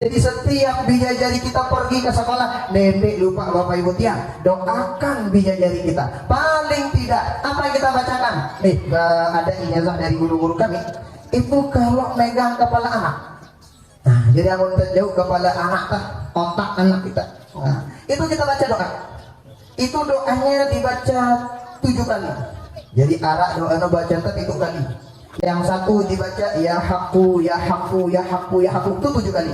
Jadi setiap bidadari kita pergi ke sekolah, nenek lupa bapak ibu tiang, doakan bidadari kita. Paling tidak, apa yang kita bacakan? Nih, ada ijazah dari guru-guru kami. Itu kalau megang kepala anak. Nah, jadi aku jauh kepala anak tah, otak anak kita. Nah, itu kita baca doa. Itu doanya dibaca 7 kali. Jadi arah doa baca 7 kali. Yang satu dibaca ya haku, ya haku, ya haku, ya haku, itu 7 kali.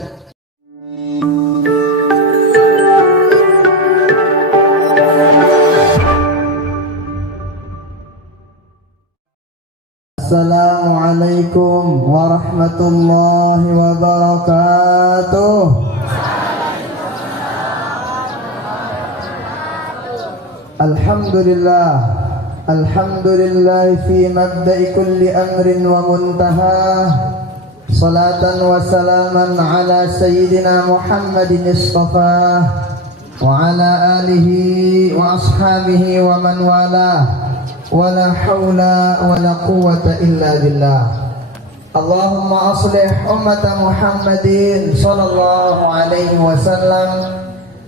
Assalamualaikum warahmatullahi wabarakatuh. Alhamdulillah, alhamdulillah fi mabda'i kulli amrin wa muntahah. Salatan wa salaman ala sayyidina Muhammadin istafah wa ala alihi wa ashabihi wa man walah. Wala hawla wala quwwata illa billah. Allahumma aslih ummata Muhammadin sallallahu alaihi wasallam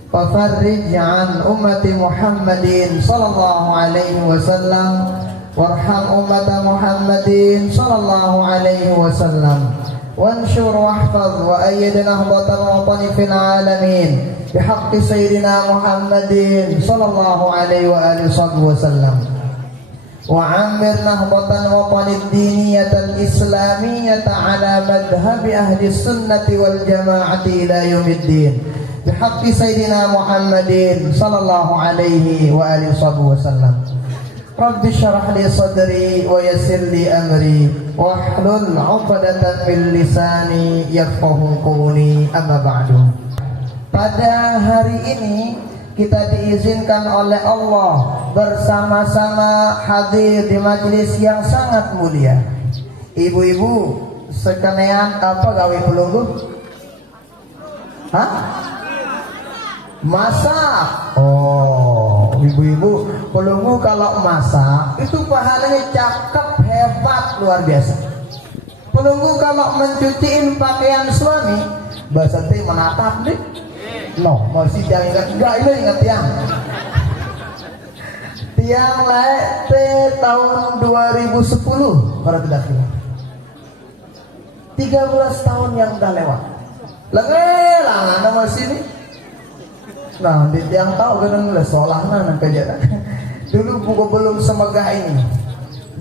wa farrij an ummati Muhammadin sallallahu alaihi wasallam warham ummata Muhammadin sallallahu alaihi wasallam wanshur wahfaz wa ayyid nahdatal watani fil alamin bihaqqi sayyidina Muhammadin sallallahu alaihi wa alihi wasallam. وعمر نهضة الوطن الدينية الإسلامية على مذهب أهل السنة والجماعة إلى يوم الدين بحق سيدنا محمد صلى الله عليه وآله وسلم. رب اشرح لي صدري ويسر لي أمري واحلل عقدة من لساني يفقهوا قولي أما بعد. Pada hari ini kita diizinkan oleh Allah bersama-sama hadir di majelis yang sangat mulia. Ibu-ibu sekalian apa gawe pelunggu? Hah? Masak. Oh, ibu-ibu pelunggu kalau masak itu pahalanya cakep, hebat, luar biasa. Pelunggu kalau mencuciin pakaian suami, bahasa teh menatap deh. No, masih jangan ingat, enggak ini ingat tiang laek tahun 2010 kalau tidak salah. 13 tahun yang udah lewat. Lengelang nama sini. Nah, di tiang tahu kan mulai solahna nang kerja. Dulu buku belum semegah ini.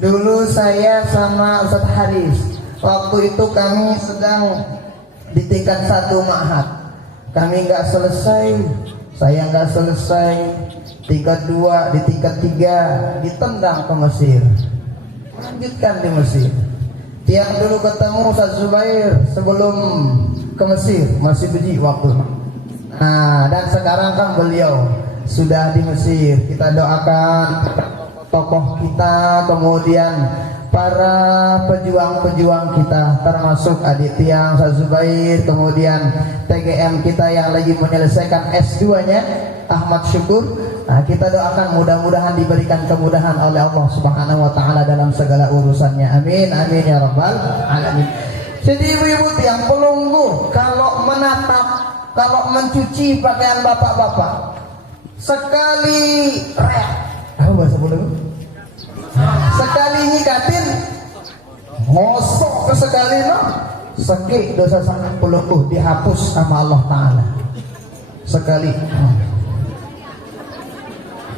Dulu saya sama Ustaz Haris. Waktu itu kami sedang di tingkat 1 ma'had. Kami nggak selesai, saya nggak selesai. Tingkat 2, di tingkat 3 ditendang ke Mesir. Lanjutkan di Mesir. Tiap dulu ketemu Ustaz Zubair sebelum ke Mesir, masih biji waktu. Nah, dan sekarang kan beliau sudah di Mesir. Kita doakan tokoh kita, kemudian para pejuang-pejuang kita, termasuk adik tiang Ustaz Zubair, kemudian TGM kita yang lagi menyelesaikan S2-nya Ahmad Syukur. Nah, kita doakan mudah-mudahan diberikan kemudahan oleh Allah Subhanahu wa taala dalam segala urusannya. Amin amin ya rabbal alamin. Jadi ibu-ibu tiang pelunggu kalau menatap, kalau mencuci pakaian bapak-bapak, sekali reak, apa bahasa pelunggu? Sekali nyikatin, ngosok sekali no, sekik dosa sangat pelunggu dihapus sama Allah Taala. Sekali.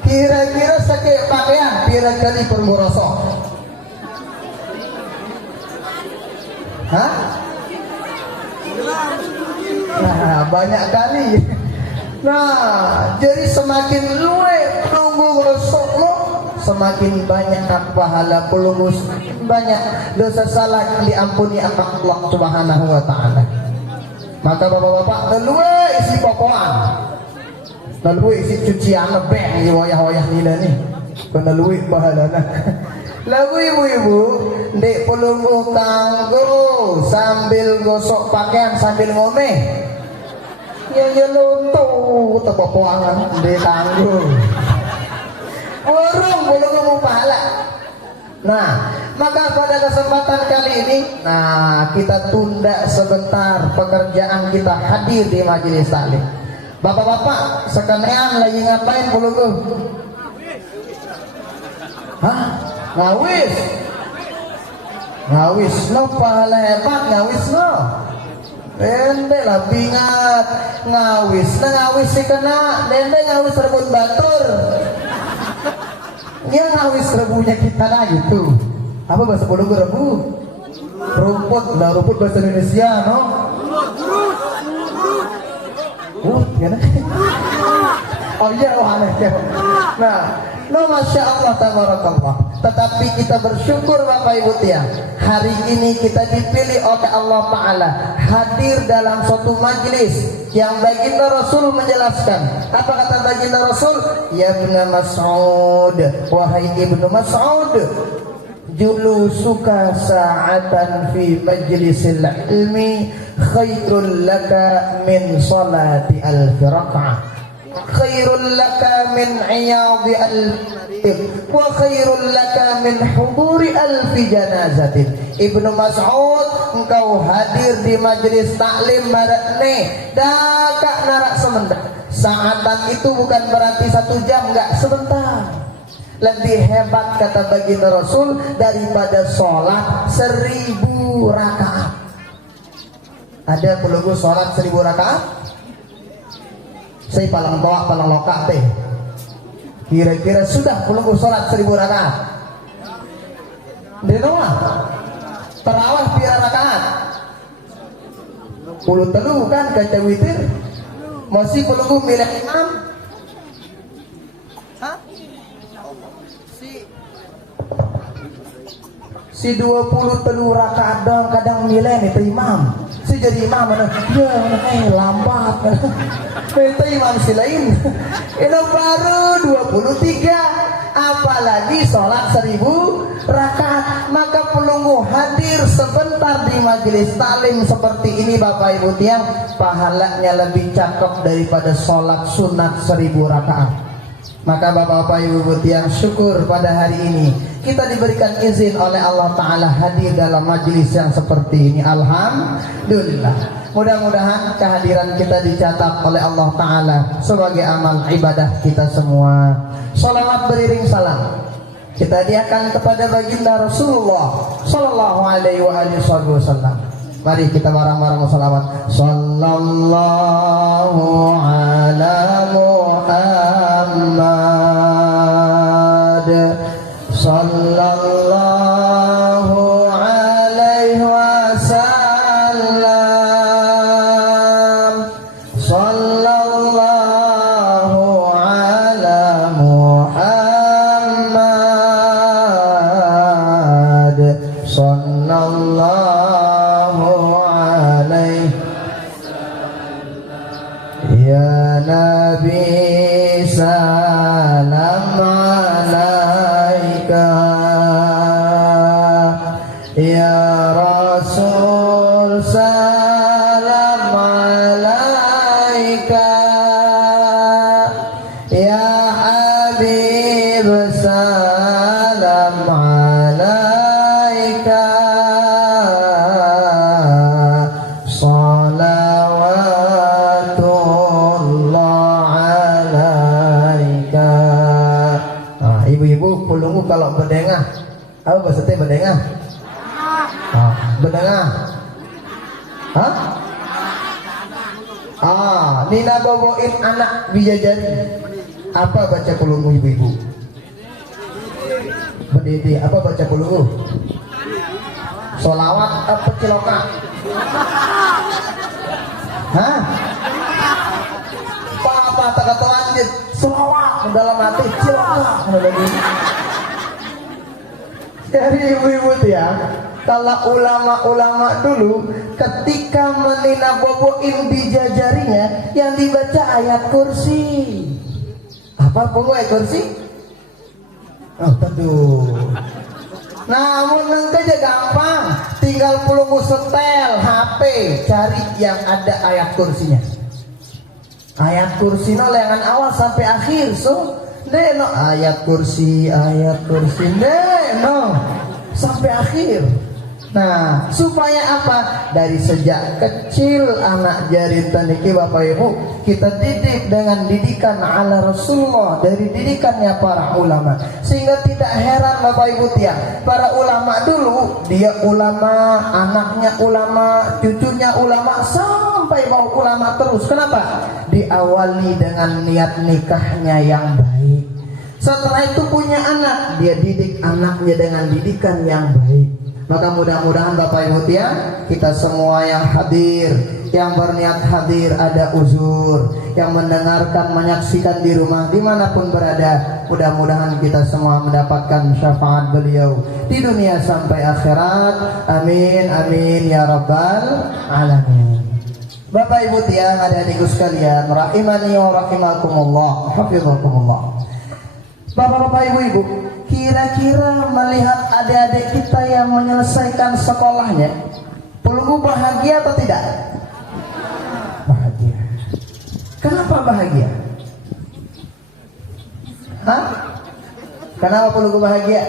Kira-kira sekik pakaian pira kali permurosok? Hah? Nah, banyak kali. Nah, jadi semakin luwe pelunggu ngosok lo, semakin banyak pahala pelunggu, semakin banyak dosa salah yang diampuni Allah Subhanahu wa taala. Maka bapak-bapak leluwe isi pokoan, leluwe isi cucian lebih di wayah-wayah nila nih, leluwe pahalana. Lagu ibu-ibu dek pelunggu kanggo sambil gosok pakaian sambil ngomeh. Ya luntuh tepopoangan dek kanggo. Urung belum mau pahala. Nah, Maka pada kesempatan kali ini, nah kita tunda sebentar pekerjaan kita hadir di majelis taklim. Bapak-bapak sekalian lagi ngapain puluh? Hah? Ngawis? Ngawis no pahala hebat ngawis no. Dende lah bingat ngawis, nah ngawis si kena, dende ngawis rebut batur. Dia ngawis rebunya kita lah gitu. Apa bahasa Puluh rebu? Rumput lah, rumput bahasa Indonesia no. Ya nah. Oh iya, oh aneh ya. Nah, no masya Allah tabarakallah. Tetapi kita bersyukur Bapak Ibu tiang, hari ini kita dipilih oleh Allah Ta'ala hadir dalam suatu majlis yang baginda Rasul menjelaskan. Apa kata baginda Rasul? Ya Ibnu Mas'ud, wahai Ibnu Mas'ud, julusuka sa'atan fi majlisil ilmi khairul laka min salati alfi raka'ah, khairul laka min iyadi wa khairul laka min huduri alfi janazatin. Ibnu Mas'ud, engkau hadir di majelis taklim marakne dakak narak semendak. Saatan itu bukan berarti 1 jam, enggak, sebentar. Lebih hebat kata baginda Rasul daripada sholat 1000 rakaat. Ada pelunggu sholat 1000 rakaat? Saya palang toa palang lokak teh. Kira-kira sudah pelunggu sholat 1000 rakaat? Denoa terawih pira rakaat? 10 telu kan kaca witir. Masih pelunggu milih imam? Hah? Si 20 telu rakaat dong kadang milih nih imam. Si jadi imam mana? Ya mana lambat. Itu imam si lain. Itu baru 23. Apalagi sholat 1000 rakaat. Maka pelunggu hadir sebentar di majelis taklim seperti ini Bapak Ibu tiang, pahalanya lebih cakep daripada sholat sunat 1000 rakaat. Maka Bapak-bapak Ibu tiang, syukur pada hari ini kita diberikan izin oleh Allah Ta'ala hadir dalam majelis yang seperti ini. Alhamdulillah. Mudah-mudahan kehadiran kita dicatat oleh Allah Ta'ala sebagai amal ibadah kita semua. Salawat beriring salam kita hadiahkan kepada baginda Rasulullah Sallallahu Alaihi Wasallam. Mari kita bareng-bareng salawat. Sallallahu ala Muhammad, sallallahu alaihi wasallam, sallallahu ala Muhammad, sallallahu ya Nabi salam alaika, ya Rasul salam alaika, ya Habib salam alaika, kalau berdengah, apa bahasa teh berdengah? Berdengah. Hah? Nina boboin anak bijajari. Apa baca pulunggu ibu-ibu? Berdede. Apa baca pulunggu? Solawat apa ciloka? Hah? Apa kata lanjut? Solawat dalam hati ciloka. Dari ibu-ibu ya, kalau ulama-ulama dulu ketika menina boboin bijajarinya yang dibaca ayat kursi. Apa pun ayat kursi? Oh tentu. Namun nanti gampang, tinggal pulunggu setel HP, cari yang ada ayat kursinya. Ayat kursi no lengan awal sampai akhir so. Neno ayat kursi, no. sampai akhir. Nah, supaya apa? Dari sejak kecil anak jarita niki Bapak Ibu kita didik dengan didikan ala Rasulullah, dari didikannya para ulama. Sehingga tidak heran Bapak Ibu tiang, para ulama dulu dia ulama, anaknya ulama, cucunya ulama, sampai mau ulama terus. Kenapa? Diawali dengan niat nikahnya yang baik. Setelah itu punya anak, dia didik anaknya dengan didikan yang baik. Maka mudah-mudahan Bapak Ibu tiang, kita semua yang hadir, yang berniat hadir ada uzur, yang mendengarkan, menyaksikan di rumah dimanapun berada, mudah-mudahan kita semua mendapatkan syafaat beliau di dunia sampai akhirat. Amin amin ya rabbal alamin. Bapak Ibu tiang, adik-adikku sekalian, rahimani wa rahimakumullah, hafizakumullah. Bapak-bapak, ibu-ibu, kira-kira melihat adik-adik kita yang menyelesaikan sekolahnya, perlu bahagia atau tidak? Bahagia. Kenapa bahagia? Hah? Kenapa perlu bahagia?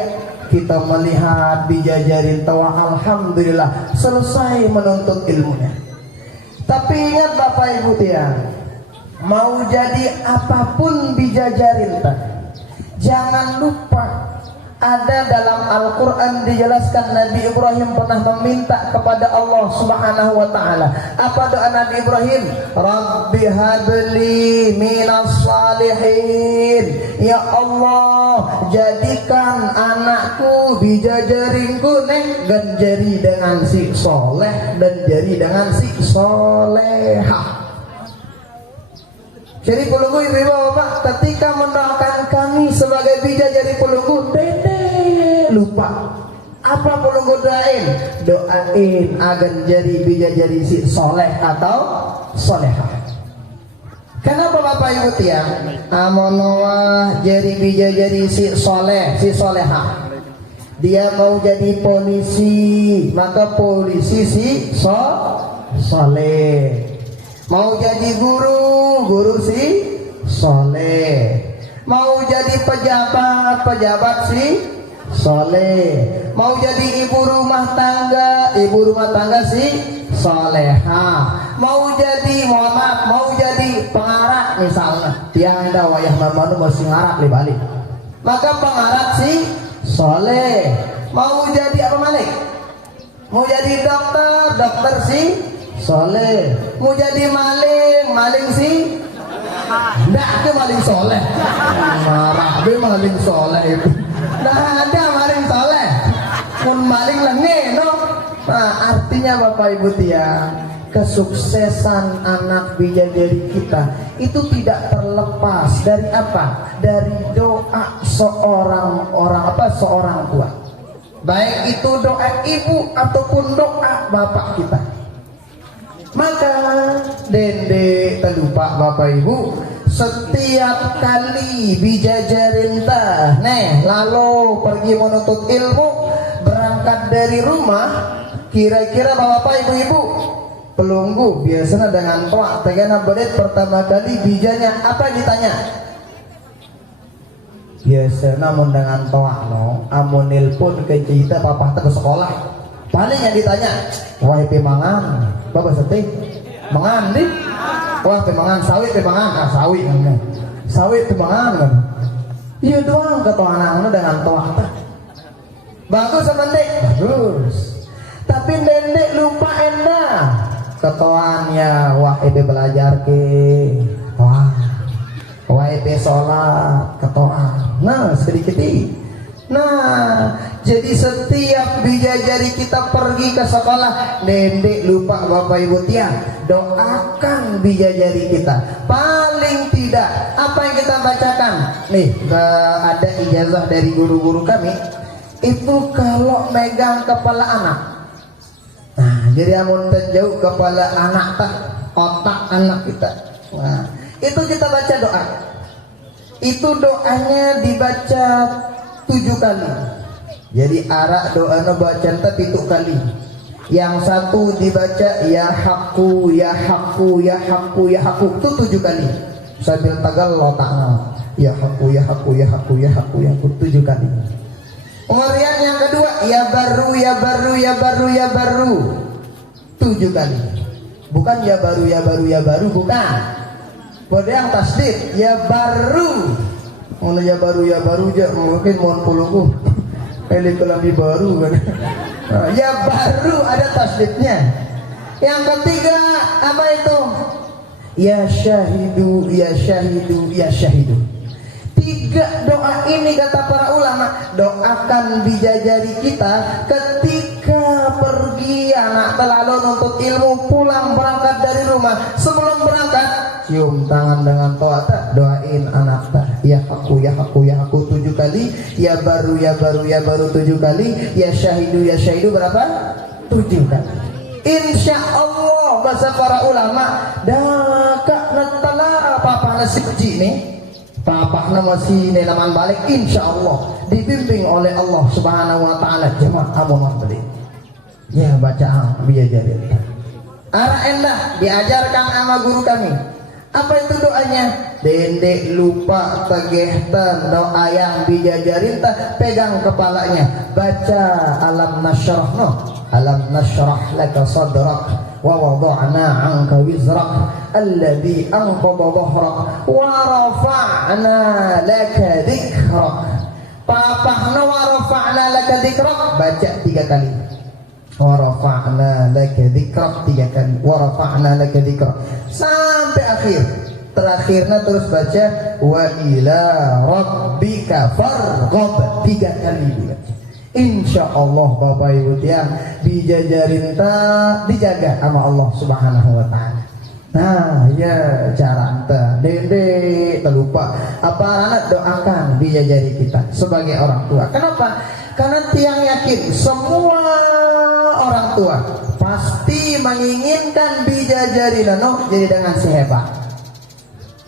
Kita melihat dijajarin tawa, alhamdulillah selesai menuntut ilmunya. Tapi ingat Bapak Ibu tiang, mau jadi apapun dijajarin tak, jangan lupa ada dalam Al-Quran dijelaskan Nabi Ibrahim pernah meminta kepada Allah Subhanahu wa ta'ala. Apa doa Nabi Ibrahim? Rabbi habli minas salihin. Ya Allah, jadikan anakku bijajaringku neng ganjari dengan si soleh dan jari dengan si solehah. Jadi pelunggu ibu bapak ketika mendoakan kami sebagai bidadari pelunggu, dede lupa apa pelunggu doain? Doain agar jadi bidadari si soleh atau solehah. Kenapa Bapak Ibu tiang? Amonowah jadi bidadari si soleh, si solehah. Dia mau jadi polisi, maka polisi si soleh. Mau jadi guru si soleh. Mau jadi pejabat si soleh. Mau jadi ibu rumah tangga si solehah. Mau jadi mau jadi pengarah misalnya, tiang ada wayah mamanu masih ngarak di balik, maka pengarah si soleh. Mau jadi apa malik? Mau jadi dokter si soleh. Mau jadi maling si nggak ada maling soleh. Marah be maling soleh itu. Nggak ada maling soleh. Pun maling lenge no. Nah artinya Bapak Ibu tiang, kesuksesan anak bidadari kita itu tidak terlepas dari apa? Dari doa seorang tua. Baik itu doa ibu ataupun doa bapak kita. Maka dende terlupa Bapak Ibu, setiap kali bijajarin tah lalu pergi menuntut ilmu, berangkat dari rumah, kira-kira Bapak Ibu pelunggu biasanya dengan toa tegana bedet pertama kali bijanya apa ditanya? Biasa namun dengan toa no, amun nelpon ke cerita papa ke sekolah, paling yang ditanya, wahai pemangan, bapak setih, mangan nih, wah pemangan sawit pemangan, sawit kan, sawit pemangan kan, iya doang kata anak-anak dengan toa tak, bagus sama dek, bagus, tapi dendek lupa endah, ketuanya wah ebe belajar ke, wah ebe sholat, ketua, nah sedikit Nah, jadi setiap bijajari kita pergi ke sekolah, dendek lupa Bapak Ibu tiang, doakan bijajari kita. Paling tidak, apa yang kita bacakan? Nih, ada ijazah dari guru-guru kami. Itu kalau megang kepala anak. Nah, jadi amun jauh kepala anak tak, otak anak kita. Nah, itu kita baca doa. Itu doanya dibaca 7 kali. Jadi arak doa bacaan tapi 7 kali. Yang satu dibaca ya hakku ya hakku ya hakku ya hakku itu 7 kali. Sambil tagal lotakna. Ya hakku ya hakku ya hakku ya hakku yang 7 kali. Pengerian yang kedua, ya baru, ya baru, ya baru, ya baru. 7 kali. Bukan ya baru, ya baru, ya baru, bukan. Pada yang tasdid, ya baru. Mana ya baru, ya baru aja mungkin mohon pulungku. Pilih lebih baru kan. Ya baru ada tasdidnya. Yang ketiga apa itu? Ya syahidu, ya syahidu, ya syahidu. 3 doa ini kata para ulama, doakan bijajari kita ketika pergi anak telalun untuk ilmu, pulang berangkat dari rumah. Sebelum berangkat cium tangan dengan toata, doain anak ta, ya aku, ya aku, ya aku 7 kali, ya baru, ya baru, ya baru 7 kali, ya syahidu berapa? 7 kali. Insya Allah bahasa para ulama, daka natala apa nasib nih, papa nama si nelaman balik, insya Allah dibimbing oleh Allah Subhanahu Wa Taala. Jemaah amun beli, ya bacaan biar jadi. Arah endah diajarkan sama guru kami. Apa itu doanya? Dendek lupa tegehtan doa yang dijajarin tak pegang kepalanya, baca alam nasyrah no, alam nasyrah laka sadrak wa wada'na 'anka wizrak alladhi anqadha dhahrak wa rafa'na laka dhikrak. Papahna wa rafa'na laka dhikrak, baca 3 kali. Wa rafa'na laka dhikrak 3 kali. Wa rafa'na laka dhikrak sampai akhir. Terakhirnya terus baca wa ila rabbika farghab 3 kali juga. Insya Allah Bapak Ibu tiang dijajarin ta, dijaga sama Allah Subhanahu Wa Taala. Nah ya cara anta dede terlupa apa anak doakan dijajari kita sebagai orang tua. Kenapa? Karena tiang yakin semua orang tua pasti menginginkan dijajari no jadi dengan sehebat.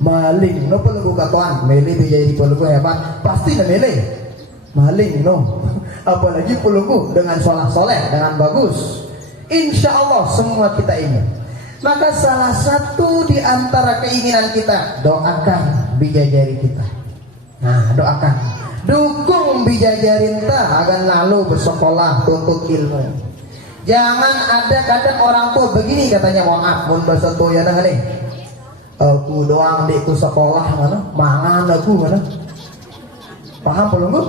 Maling no perlu buka tuan, milih dijajari perlu hebat pasti dah milih. Maling no, apalagi pelunggu dengan soleh dengan bagus. Insya Allah semua kita ingin. Maka salah satu di antara keinginan kita, doakan bijajari kita. Nah doakan, dukung bijajari kita agar lalu bersekolah tuntut ilmu. Jangan ada kadang orang tua begini katanya, maaf mun bahasa tua ya nih, aku doang dekku sekolah mana, mangan aku mana. Paham pelunggu?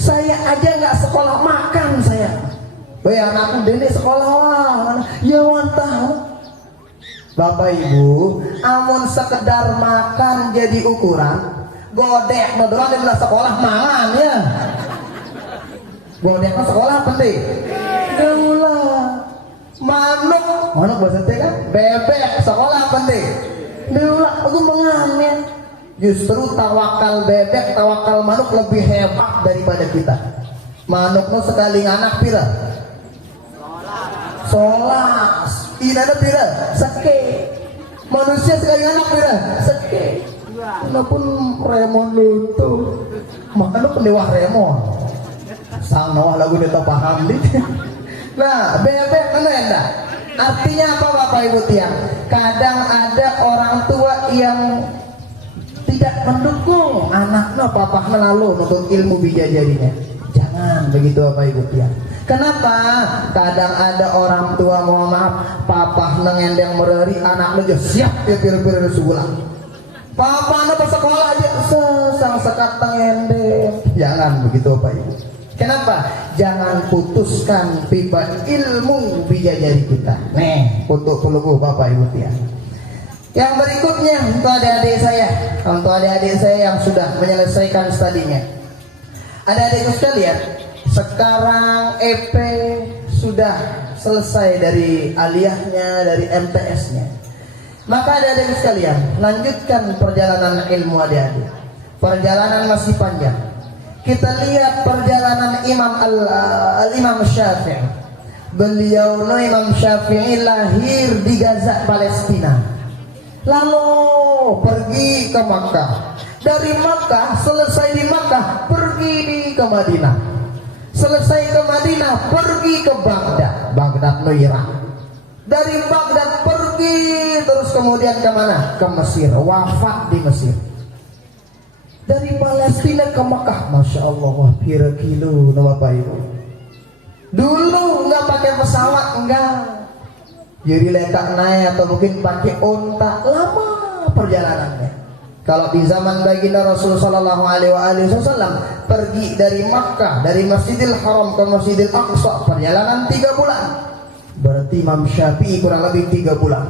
Saya aja nggak sekolah makan saya. Ya anakku dene sekolah wah, ya wantah. Bapak Ibu, amun sekedar makan jadi ukuran, godek doang di belah sekolah mangan ya. Godek sekolah penting. Gula, manuk bahasa teh kan, bebek sekolah penting. Gula, aku mangan ya. Justru tawakal bebek, tawakal manuk lebih hebat daripada kita. Manuk nu sekali anak pira? Solas. Inana pira? Seke. Manusia sekali anak pira? Seke. Walaupun remon lutu, manuk lewah remon. Sang nawah lagu dia tak paham nih. Nah, bebek mana enggak? Artinya apa Bapak Ibu tiang? Kadang ada orang tua yang tidak mendukung anaknya papahnya lalu nonton ilmu bijajarinya. Jangan begitu Bapak Ibu tiang. Kenapa? Kadang ada orang tua mohon maaf papahnya ngendeng mereri anaknya aja siap ya pira-pira sebulan. Papahnya pas sekolah aja sang sekat ngendeng. Jangan begitu Bapak Ibu. Kenapa? Jangan putuskan pipa ilmu bijajari kita. Nih, untuk peluru Bapak Ibu tiang. Yang berikutnya untuk adik-adik saya yang sudah menyelesaikan studinya. Adik-adikku sekalian, sekarang EP sudah selesai dari aliyahnya, dari MTS-nya. Maka adik-adikku sekalian, lanjutkan perjalanan ilmu adik-adik. Perjalanan masih panjang. Kita lihat perjalanan Imam Syafi'i. Beliau Imam Syafi'i lahir di Gaza, Palestina. Lalu pergi ke Makkah. Dari Makkah, selesai di Makkah, pergi ke Madinah. Selesai ke Madinah, pergi ke Baghdad Irak. Dari Baghdad pergi terus kemudian ke mana? Ke Mesir, wafat di Mesir. Dari Palestina ke Mekah, masya Allah, wah pira kilo nama Pak Ibu. Dulu nggak pakai pesawat, enggak. Jadi letak naik atau mungkin pakai onta, lama perjalanannya. Kalau di zaman baginda Rasulullah Shallallahu Alaihi Wasallam pergi dari Makkah, dari Masjidil Haram ke Masjidil Aqsa, perjalanan 3 bulan. Berarti Imam Syafi'i kurang lebih 3 bulan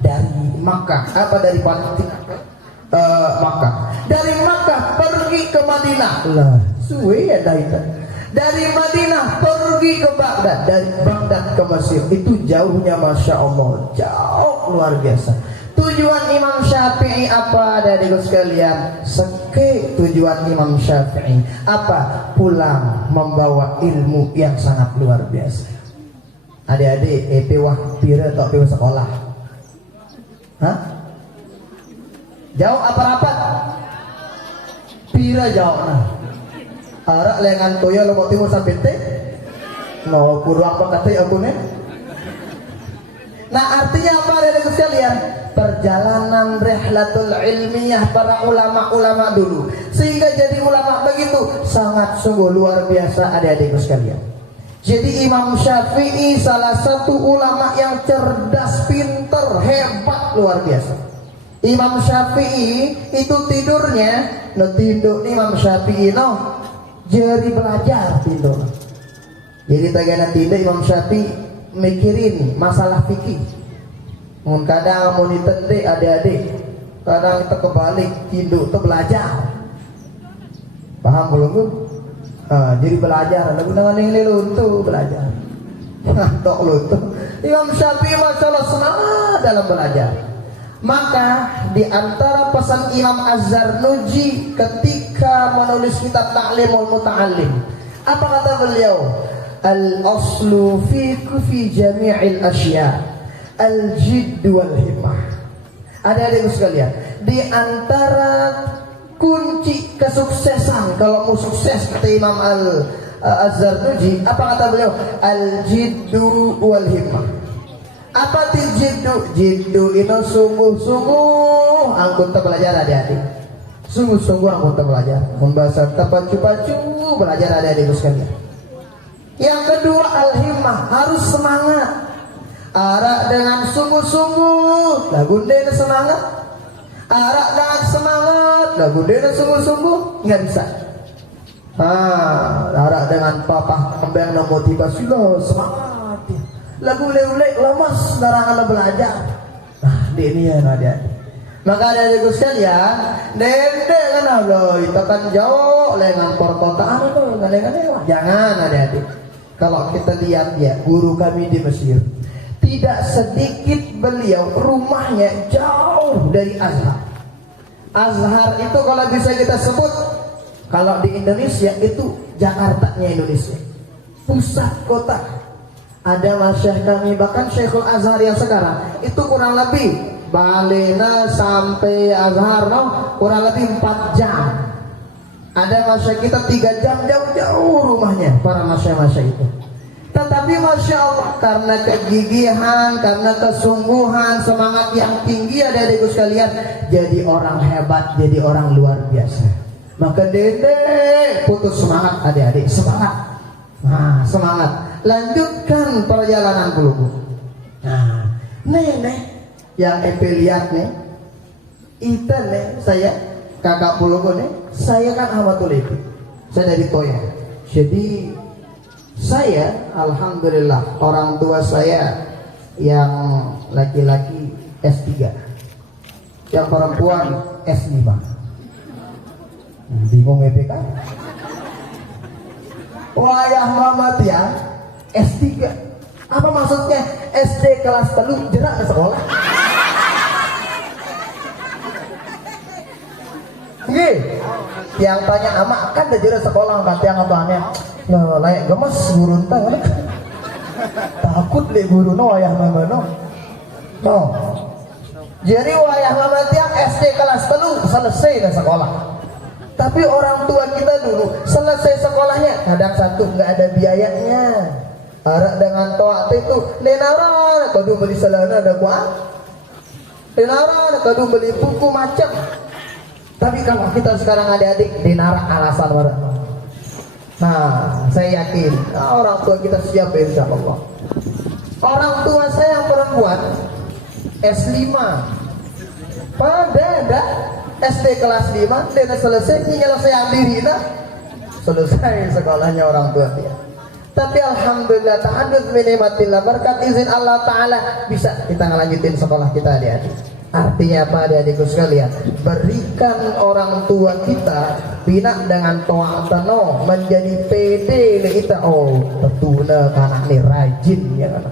dari Makkah, apa dari Palestina ke Makkah. Dari Makkah pergi ke Madinah, lah suwe ya dari Madinah pergi ke Baghdad, dari Baghdad ke Mesir, itu jauhnya masya Allah, jauh luar biasa. Tujuan Imam Syafi'i apa adikku sekalian? Seke tujuan Imam Syafi'i apa? Pulang membawa ilmu yang sangat luar biasa. Adik-adik, wah pira atau pira sekolah? Hah? Jauh apa rapat? Pira jauh nah. Arak lengan toya Lombok Timur sampai teh. No, kurang apa kata aku nih? Nah artinya apa adikku sekalian? Perjalanan rihlatul ilmiah para ulama-ulama dulu, sehingga jadi ulama begitu sangat sungguh luar biasa adik-adikku sekalian. Jadi Imam Syafi'i salah satu ulama yang cerdas, pinter, hebat, luar biasa. Imam Syafi'i itu tidurnya, tidur Imam Syafi'i jadi belajar tidur. Jadi tagana tidur Imam Syafi'i mikirin masalah fikih. Kadang mau ditende adik-adik, kadang kita kebalik tidur itu belajar. Paham belum tuh? Jadi belajar, lagu dengan ini luntu belajar. Tok luntu. Imam Syafi'i masalah semangat dalam belajar. Maka di antara pesan Imam Az-Zarnuji ketika menulis kitab Ta'limul Muta'allim, apa kata beliau? Al-aslu fi jami'il asya' al-jidd wal himmah. Adik-adik sekalian, di antara kunci kesuksesan kalau mau sukses kata Imam Az-Zarnuji, apa kata beliau? Al-jiddu wal himmah. Apa itu jiddu? Jiddu itu sungguh-sungguh angkut belajar adik-adik. Sungguh-sungguh angkut belajar. Membaca terpacu-pacu belajar adik-adik sekalian. Yang kedua al-himmah, harus semangat. Arak dengan sungguh-sungguh, lagu dengan semangat. Arak dengan semangat, lagu dengan sungguh-sungguh, nggak bisa. Arak dengan papa kembang dan motivasi lo semangat. Lagu lelek lemas larangan belajar. Ini ya ada. Maka ada di sekalian, dende kan Allah itu kan jauh lengan perkotaan itu, jangan adik-adik. Kalau kita lihat ya, guru kami di Mesir, tidak sedikit beliau rumahnya jauh dari Azhar. Azhar itu kalau bisa kita sebut, kalau di Indonesia itu Jakartanya Indonesia, pusat kota. Ada masyayikh kami, bahkan Syekhul Azhar yang sekarang itu kurang lebih Balena sampai Azhar kurang lebih 4 jam. Ada masyayikh kita 3 jam, jauh-jauh rumahnya para masyayikh itu. Tetapi masya Allah, karena kegigihan, karena kesungguhan, semangat yang tinggi adik-adikku sekalian, jadi orang hebat, jadi orang luar biasa. Maka dede putus semangat adik-adik, semangat. Semangat. Lanjutkan perjalanan dulu. Nih yang lihat nih, itu nih saya kakak puluh nih, saya kan Ahmadul Ibu, saya dari Toya. Jadi saya alhamdulillah orang tua saya yang laki-laki S3, yang perempuan S5. Bingung ya kan? Wayah Mamat ya S3. Apa maksudnya? SD kelas 3 jerak ke sekolah. Nggih. Yang tanya amak kan jerak sekolah kata yang abangnya. Lah layak gemes guru entah. Takut le guru no wayah Mamat no. Jadi wayah Mamat yang SD kelas 3 selesai ke sekolah. Tapi orang tua kita dulu selesai sekolahnya kadang satu nggak ada biayanya. Arak dengan toa itu lenara kadu beli celana ada kuat. Lenara kadu beli buku macam. Tapi kalau kita sekarang adik-adik dinarak alasan barat. Nah, saya yakin orang tua kita siap insya Allah. Orang tua saya yang perempuan S5 pada ada SD kelas 5 dia selesai nyelesai diri selesai sekolahnya orang tua dia. Tapi alhamdulillah ta'adud minimatillah berkat izin Allah Ta'ala bisa kita ngelanjutin sekolah kita adik-adik. Artinya apa adik-adikku sekalian? Berikan orang tua kita bina dengan to'atano menjadi pede kita. Oh tetuna anak ini rajin ya kan.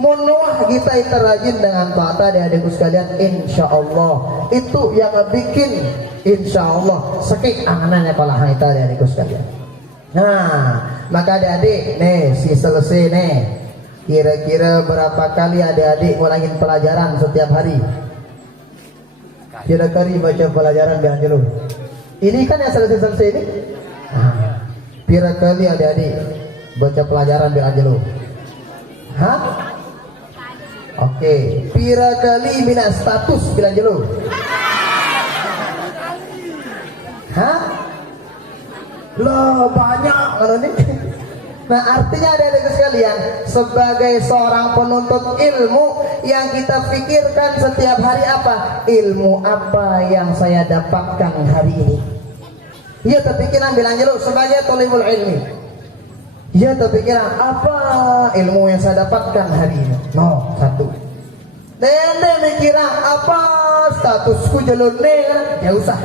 Monoah kita itu rajin dengan ta'at adik-adikku sekalian, insya Allah itu yang bikin insya Allah sekik anganannya palahan kita adik-adikku sekalian. Nah maka adik-adik nih si selesai nih kira-kira berapa kali adik-adik ngulangin pelajaran setiap hari? Kira-kira baca pelajaran di Anjelu. Ini kan yang selesai-selesai ini. Kira kali adik-adik baca pelajaran di Anjelu. Hah? Oke. Pira kali bina status di Anjelu. Hah? Loh banyak kalau ini. Nah artinya adik-adik sekalian, sebagai seorang penuntut ilmu yang kita pikirkan setiap hari apa? Ilmu apa yang saya dapatkan hari ini? Ya terpikiran bilang dulu sebagai thalibul ilmi. Ya terpikiran apa ilmu yang saya dapatkan hari ini? No, satu. Dene mikiran apa statusku jalur kan? Ya usah.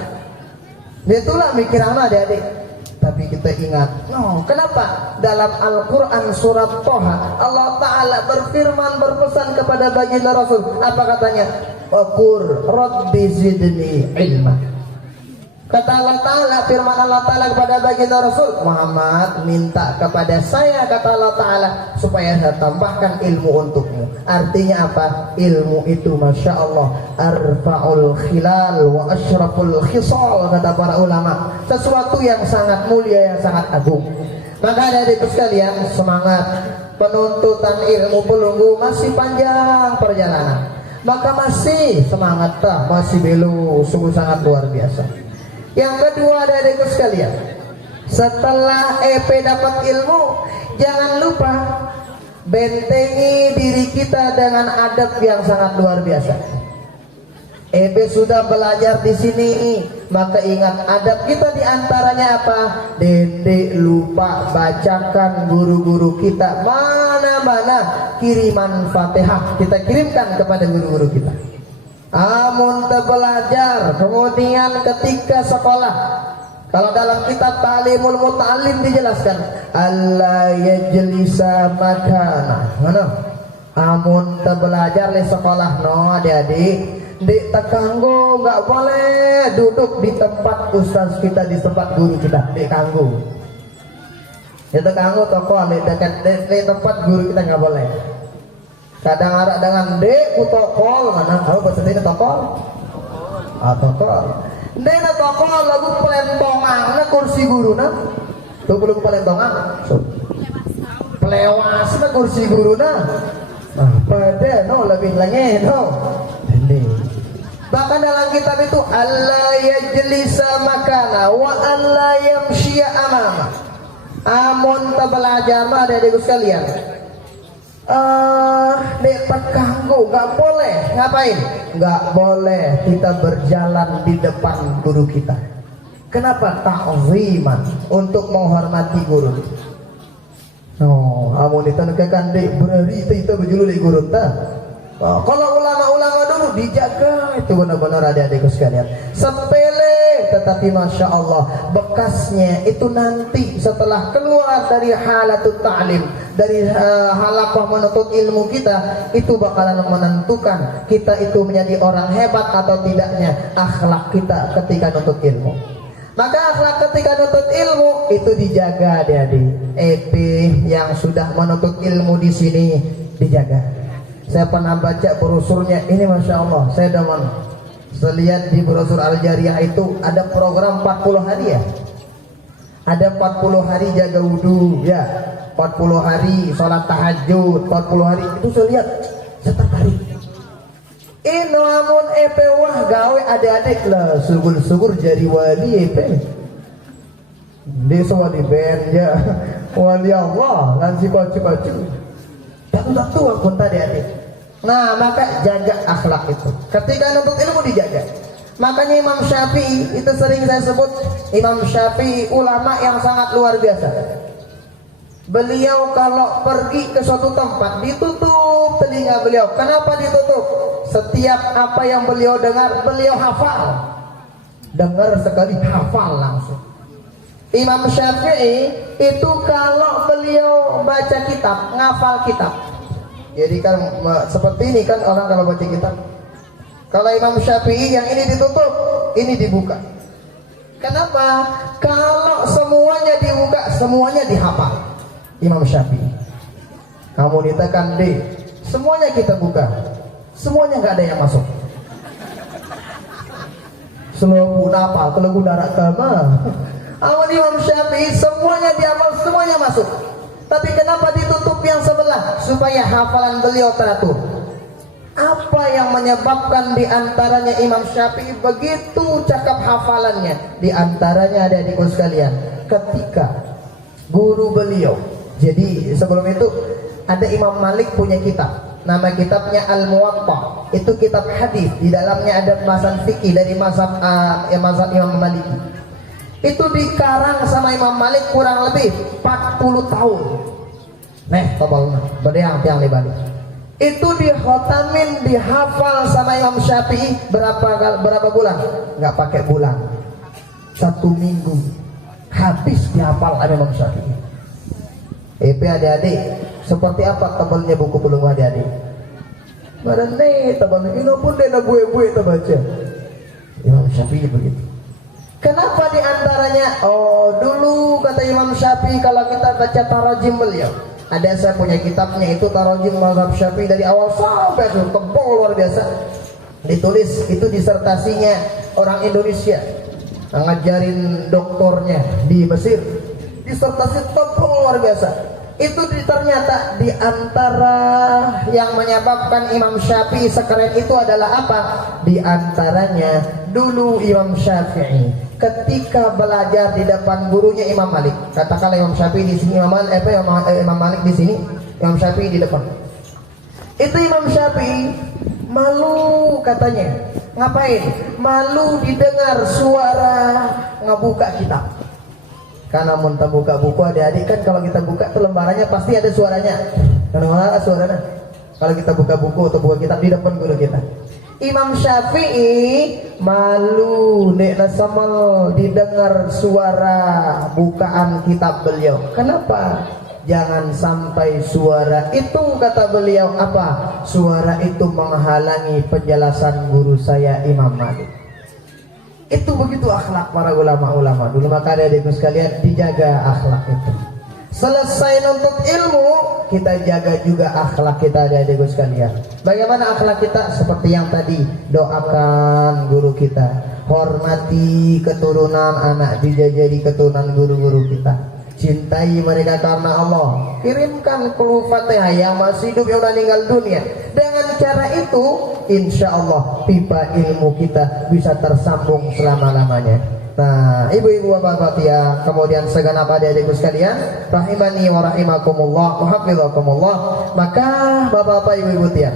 Dia itulah mikiran adik-adik. Tapi kita ingat, kenapa? Dalam Al-Quran surat Toha Allah Ta'ala berfirman berpesan kepada baginda Rasul. Apa katanya? Qur Rabbi zidni ilma. Kata Allah Ta'ala, firman Allah Ta'ala kepada baginda Rasul Muhammad, minta kepada saya, kata Allah Ta'ala, supaya saya tambahkan ilmu untukmu. Artinya apa? Ilmu itu Masya Allah arfa'ul khilal wa ashraful khisal, kata para ulama, sesuatu yang sangat mulia, yang sangat agung. Maka dari itu sekalian, semangat penuntutan ilmu pelunggu masih panjang perjalanan. Maka masih semangat masih belu, sungguh sangat luar biasa. Yang kedua adikku sekalian, setelah EP dapat ilmu, jangan lupa bentengi diri kita dengan adab yang sangat luar biasa. EP sudah belajar di sini, maka ingat adab kita diantaranya apa? Dendek lupa bacakan guru-guru kita mana-mana kiriman Fatihah kita kirimkan kepada guru-guru kita. Amun belajar, kemudian ketika sekolah, kalau dalam kitab Ta'limul Muta'allim dijelaskan Allah yajlisa makana. Mana? Amun belajar di sekolah, no adik-adik, di tekanggo nggak boleh duduk di tempat ustaz kita, di tempat guru kita, di kanggo. Di tekanggo toko di dekat di tempat guru kita nggak boleh. Kadang ada dengan dek utokol mana tahu bahasa ini tokol tokol dek na tokol lagu pelentongan na kursi guru na tuh belum pelentongan pelewas na kursi guru na pada no lebih lagi no bahkan dalam kitab itu Allah yajlisa makana wa Allah yamshiya amama. Amun ta belajar mah adikku sekalian dek terganggu, nggak boleh ngapain? Nggak boleh kita berjalan di depan guru kita. Kenapa? Ta'ziman, untuk menghormati guru. Amun ditenegakan dek berari kita berjulu di guru ta. Kalau ulama-ulama dulu dijaga itu benar-benar adik-adikku sekalian. Sepele tetapi Masya Allah bekasnya itu nanti setelah keluar dari halatut ta'lim, dari halaqah menuntut ilmu kita, itu bakalan menentukan kita itu menjadi orang hebat atau tidaknya akhlak kita ketika nuntut ilmu. Maka akhlak ketika nuntut ilmu itu dijaga adik-adik. EP yang sudah menuntut ilmu di sini dijaga. Saya pernah baca brosurnya ini Masya Allah, saya demen. Saya lihat di brosur Al-Jariyah itu ada program 40 hari ya. Ada 40 hari jaga wudhu ya, 40 hari sholat tahajud, 40 hari itu saya lihat, saya tertarik. Ino amun epe wah gawe adik-adik lah syukur-syukur jadi wali epe. Dia semua di band ya. Wali Allah kan si pacu-pacu. Tentu aku tadi adik. Nah, maka jaga akhlak itu. Ketika nuntut ilmu dijaga. Makanya Imam Syafi'i itu sering saya sebut Imam Syafi'i ulama yang sangat luar biasa. Beliau kalau pergi ke suatu tempat ditutup telinga beliau. Kenapa ditutup? Setiap apa yang beliau dengar beliau hafal. Dengar sekali hafal langsung. Imam Syafi'i itu kalau beliau baca kitab ngafal kitab. Jadi kan seperti ini kan orang kalau baca kitab. Kalau Imam Syafi'i yang ini ditutup, ini dibuka. Kenapa? Kalau semuanya dibuka, semuanya dihafal. Imam Syafi'i. Kamu ditekan D, semuanya kita buka. Semuanya nggak ada yang masuk. Selalu nafal, kalau darat sama. Awal Imam Syafi'i semuanya dihafal, semuanya masuk. Tapi kenapa ditutup yang sebelah? Supaya hafalan beliau teratur. Apa yang menyebabkan diantaranya Imam Syafi'i begitu cakap hafalannya? Diantaranya ada adikku sekalian, ketika guru beliau. Jadi sebelum itu ada Imam Malik punya kitab. Nama kitabnya Al-Muwatta. Itu kitab hadis. Di dalamnya ada bahasan fikih dari mazhab Imam Malik. Itu dikarang sama Imam Malik kurang lebih 40 tahun. Tabalna, berang-berang lebih. Itu dihotamin, dihafal sama Imam Syafi'i berapa bulan? Nggak pakai bulan, 1 minggu habis dihafal oleh Imam Syafi'i. Adik-adik, seperti apa tebalnya buku belum adik-adik? Badan tebalnya, ini pun dia gue terbaca. Imam Syafi'i begitu. Kenapa diantaranya? Oh, dulu kata Imam Syafi'i kalau kita baca tarajim beliau. Ada saya punya kitabnya itu tarajim mazhab Syafi'i dari awal sampai akhir, tebal luar biasa. Ditulis itu disertasinya orang Indonesia, ngajarin doktornya di Mesir. Disertasi tebal luar biasa. Itu ternyata di antara yang menyebabkan Imam Syafi'i sekeren itu adalah apa? Di antaranya dulu Imam Syafi'i ketika belajar di depan gurunya Imam Malik. Katakanlah Imam Syafi'i di sini, Imam Malik di sini, Imam Syafi'i di depan. Itu Imam Syafi'i malu katanya. Ngapain? Malu didengar suara ngebuka kitab. Karena mau buka buku adik-adik kan kalau kita buka tuh lembarannya pasti ada suaranya. Karena suaranya. Kalau kita buka buku atau buka kitab di depan guru kita. Imam Syafi'i malu nek nasamal didengar suara bukaan kitab beliau. Kenapa? Jangan sampai suara itu, kata beliau, apa? Suara itu menghalangi penjelasan guru saya Imam Malik. Itu begitu akhlak para ulama-ulama dulu. Maka adik-adikku sekalian, dijaga akhlak itu. Selesai nuntut ilmu, kita jaga juga akhlak kita adik-adikku sekalian. Bagaimana akhlak kita? Seperti yang tadi, doakan guru kita, hormati keturunan anak didik jadi keturunan guru-guru kita, cintai mereka karena Allah, kirimkan keluh Fatihah yang masih hidup yang udah meninggal dunia. Dengan cara itu insya Allah pipa ilmu kita bisa tersambung selama-lamanya. Nah, ibu-ibu bapak-bapak ya, kemudian segenap adik-adikku sekalian, rahimani wa rahimakumullah, wa hafizakumullah. Maka bapak-bapak ibu-ibu ya,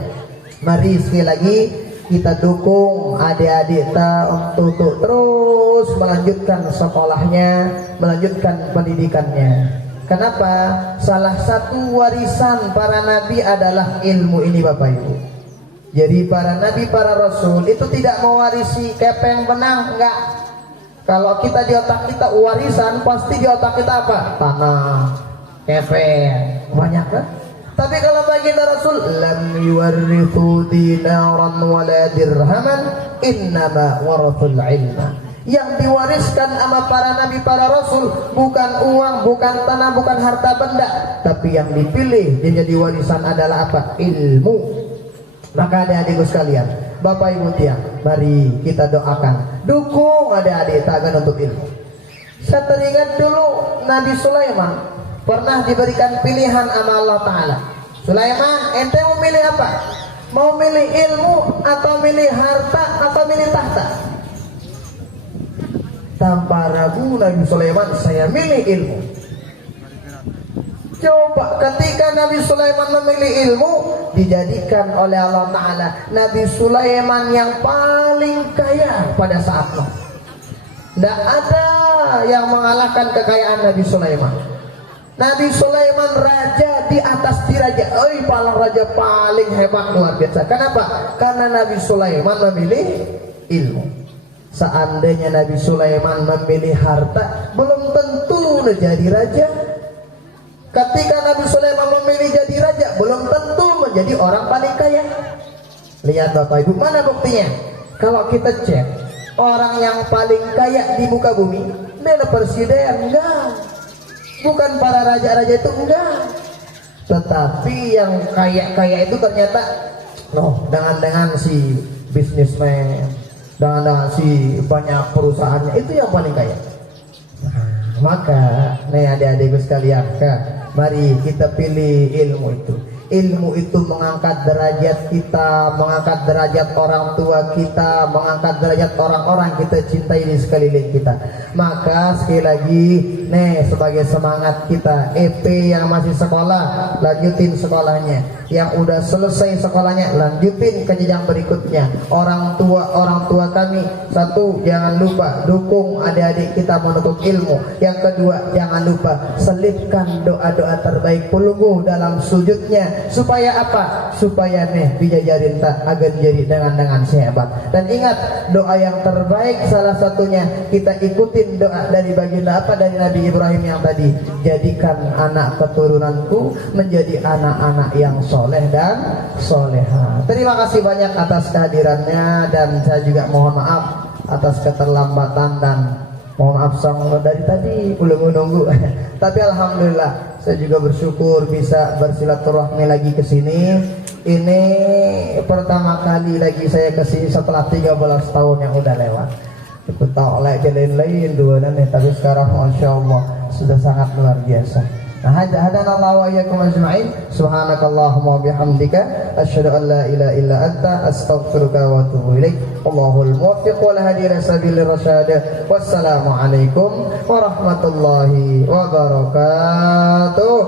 mari sekali lagi kita dukung adik-adik kita untuk terus melanjutkan sekolahnya, melanjutkan pendidikannya. Kenapa? Salah satu warisan para nabi adalah ilmu ini Bapak Ibu. Jadi para nabi, para rasul itu tidak mewarisi kepeng benang, enggak. Kalau kita di otak kita warisan, pasti di otak kita apa? Tanah, kepeng, banyak kan? Tapi kalau bagi Rasul, lam yuwarrithu dinaran wala dirhaman, innama warathul ilma. Yang diwariskan sama para nabi, para rasul bukan uang, bukan tanah, bukan harta benda, tapi yang dipilih jadi warisan adalah apa? Ilmu. Maka adik-adikku sekalian, Bapak Ibu tiang, mari kita doakan, dukung adik-adik tagan untuk ilmu. Saya teringat dulu Nabi Sulaiman pernah diberikan pilihan sama Allah Ta'ala. Sulaiman, ente mau milih apa? Mau milih ilmu atau milih harta atau milih tahta? Tanpa ragu Nabi Sulaiman, saya milih ilmu. Coba ketika Nabi Sulaiman memilih ilmu, dijadikan oleh Allah Ta'ala Nabi Sulaiman yang paling kaya pada saat itu. Tidak ada yang mengalahkan kekayaan Nabi Sulaiman. Nabi Sulaiman raja di atas diraja. Paling raja paling hebat luar biasa. Kenapa? Karena Nabi Sulaiman memilih ilmu. Seandainya Nabi Sulaiman memilih harta, belum tentu menjadi raja. Ketika Nabi Sulaiman memilih jadi raja, belum tentu menjadi orang paling kaya. Lihat Bapak Ibu, mana buktinya? Kalau kita cek, orang yang paling kaya di muka bumi, dia presiden, enggak. Bukan para raja-raja itu, enggak. Tetapi yang kaya-kaya itu ternyata, dengan si bisnismen, dengan si banyak perusahaannya, itu yang paling kaya. Maka, nih adik-adikku sekalian, mari kita pilih ilmu itu. Ilmu itu mengangkat derajat kita, mengangkat derajat orang tua kita, mengangkat derajat orang-orang kita cintai di sekeliling kita. Maka sekali lagi, sebagai semangat kita, EP yang masih sekolah, lanjutin sekolahnya. Yang udah selesai sekolahnya, lanjutin ke jenjang berikutnya. Orang tua kami, satu, jangan lupa dukung adik-adik kita menuntut ilmu. Yang kedua, jangan lupa selipkan doa-doa terbaik pelunggu dalam sujudnya. Supaya apa? Supaya bisa jadi agar jadi dengan sehebat. Dan ingat, doa yang terbaik salah satunya kita ikutin doa dari baginda dari Nabi Ibrahim yang tadi, jadikan anak keturunanku menjadi anak-anak yang soleh dan soleha. Terima kasih banyak atas kehadirannya, dan saya juga mohon maaf atas keterlambatan dan mohon maaf dari tadi belum menunggu. Tapi alhamdulillah saya juga bersyukur bisa bersilaturahmi lagi ke sini. Ini pertama kali lagi saya ke sini setelah 13 tahun yang udah lewat. Itu tahu lain dua tapi sekarang masya Allah sudah sangat luar biasa. Nah, hadana Allah wa iyyakum ajma'in. Subhanakallahumma wa bihamdika asyhadu an la ilaha illa anta astaghfiruka wa atubu ilaik. Wallahul muwaffiq wal hadi ila sabilir rasyad. Wassalamu alaikum warahmatullahi wabarakatuh.